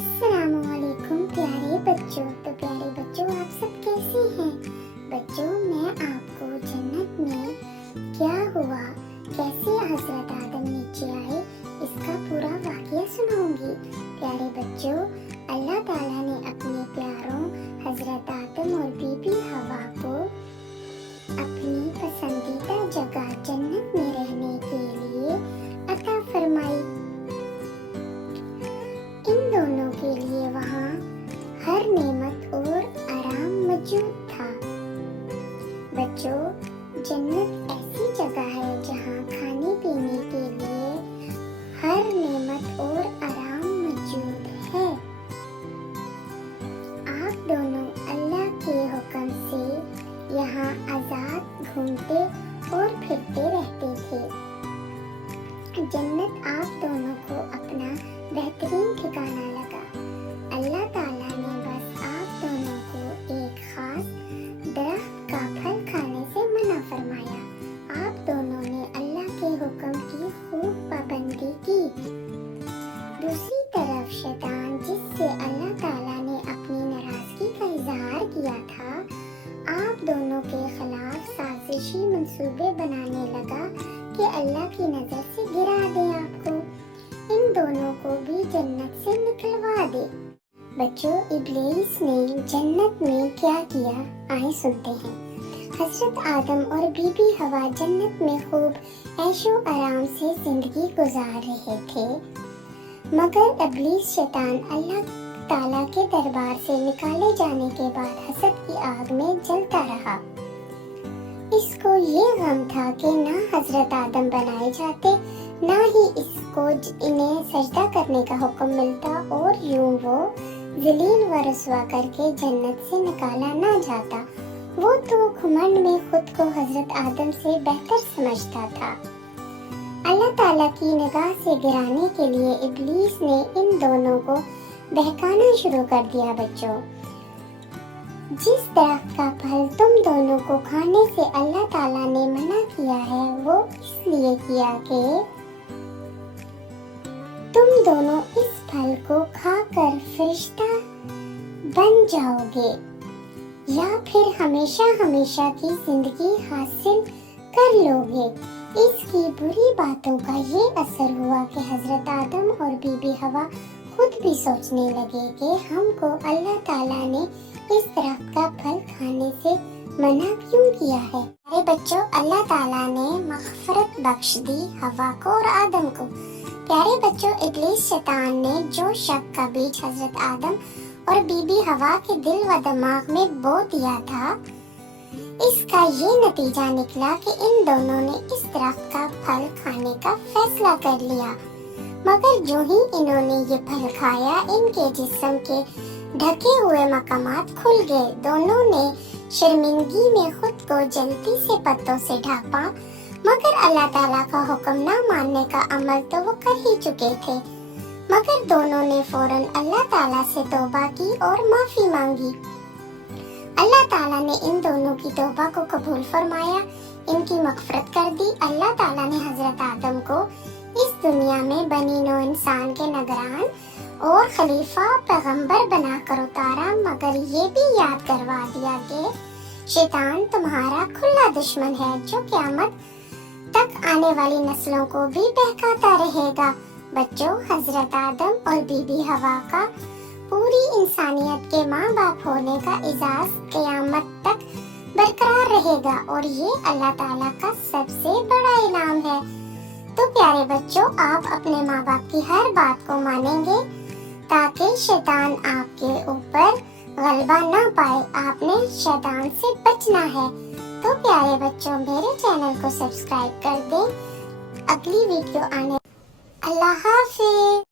अस्सलाम वालेकुम प्यारे बच्चों। तो प्यारे बच्चों, आप सब कैसे हैं? बच्चों, मैं आपको जन्नत में क्या हुआ, कैसे हजरत आदम नीचे आए, इसका पूरा वाक़या सुनाऊंगी। प्यारे बच्चों, अल्लाह ताला ने अपने प्यारों हजरत आदम और बीबी हवा को अपनी पसंदीदा जगह जन्नत में रहने के लिए अता फरमाई। इन दोनों के लिए वहाँ हर नेमत और आराम मौजूद था। बच्चों, जन्नत ऐसी जगह है जहाँ खाने पीने के लिए हर नेमत और आराम मौजूद है। आप दोनों अल्लाह के हुक्म से यहाँ आजाद घूमते और फिरते रहते थे। जन्नत आप दोनों को अपना बेहतरीन ठिकाना लगा। अल्लाह ताला ने बस आप दोनों को एक खास दरख्त का फल खाने से मना फरमाया। आप दोनों ने अल्लाह के हुक्म की खूब पाबंदी की। दूसरी तरफ शैतान, जिससे अल्लाह ताला ने अपनी नाराजगी का इजहार किया था, आप दोनों के खिलाफ साजिशी मंसूबे बनाने लगा कि अल्लाह की नजर से गिरा दे आपको, इन दोनों को भी जन्नत से निकलवा दे। बच्चों, इब्लीस ने जन्नत में क्या किया, आइए सुनते हैं। हजरत आदम और बीबी हवा जन्नत में खूब ऐशो आराम से जिंदगी गुजार रहे थे, मगर इब्लीस शैतान अल्लाह ताला के दरबार से निकाले जाने के बाद हसद की आग में जलता रहा। इसको ये गम था कि ना हजरत आदम बनाए जाते, ना ही इसको इन्हें सजदा करने का हुक्म मिलता, और यूं वो जलील व रसवा करके जन्नत से निकाला ना जाता। वो तो घमंड में खुद को हजरत आदम से बेहतर समझता था। अल्लाह ताला की निगाह से गिराने के लिए इब्लीस ने इन दोनों को बहकाना शुरू कर दिया। बच्चों, जिस दरख्त का फल तुम दोनों को खाने से अल्लाह ताला ने मना किया है, वो इसलिए किया कि तुम दोनों इस फल को खाकर फरिश्ता बन जाओगे या फिर हमेशा हमेशा की जिंदगी हासिल कर लोगे। इसकी बुरी बातों का ये असर हुआ कि हजरत आदम और बीबी हवा खुद भी सोचने लगे कि हमको अल्लाह ताला ने इस दरख्त का फल खाने से मना क्यों किया है। अरे बच्चों, अल्लाह ताला ने मग़फ़िरत बख्श दी हवा को और आदम को। प्यारे बच्चों, इब्लीस शैतान ने जो शक का बीज हजरत आदम और बीबी हवा के दिल व दिमाग में बो दिया था, इसका ये नतीजा निकला कि इन दोनों ने इस दरख्त का फल खाने का फैसला कर लिया। मगर जो ही इन्होंने ये फल खाया, इनके जिस्म के ढके हुए मकामात खुल गए। दोनों ने शर्मिंदगी में खुद को जल्दी से पत्तों से ढांपा, मगर अल्लाह ताला का हुक्म ना मानने का अमल तो वो कर ही चुके थे। मगर दोनों ने फौरन अल्लाह ताला से तौबा की और माफी मांगी। अल्लाह ताला ने इन दोनों की तौबा को कबूल फरमाया, इनकी मग़फ़िरत कर दी। अल्लाह ताला ने हजरत आदम को इस दुनिया में बनी नौ इंसान के निगरान और खलीफा पैगंबर बनाकर उतारा, मगर ये भी याद करवा दिया कि शैतान तुम्हारा खुला दुश्मन है, जो क़यामत तक आने वाली नस्लों को भी बहकाता रहेगा। बच्चों, हजरत आदम और बीबी हवा का पूरी इंसानियत के माँ बाप होने का एजाज क़यामत तक बरकरार रहेगा, और ये अल्लाह ताला का सबसे बड़ा इनाम है। तो प्यारे बच्चों, आप अपने माँ बाप की हर बात को मानेंगे ताकि शैतान आपके ऊपर गलबा ना पाए। आपने शैतान से बचना है। तो प्यारे बच्चों, मेरे चैनल को सब्सक्राइब कर दें। अगली वीडियो आने। अल्लाह हाफिज़।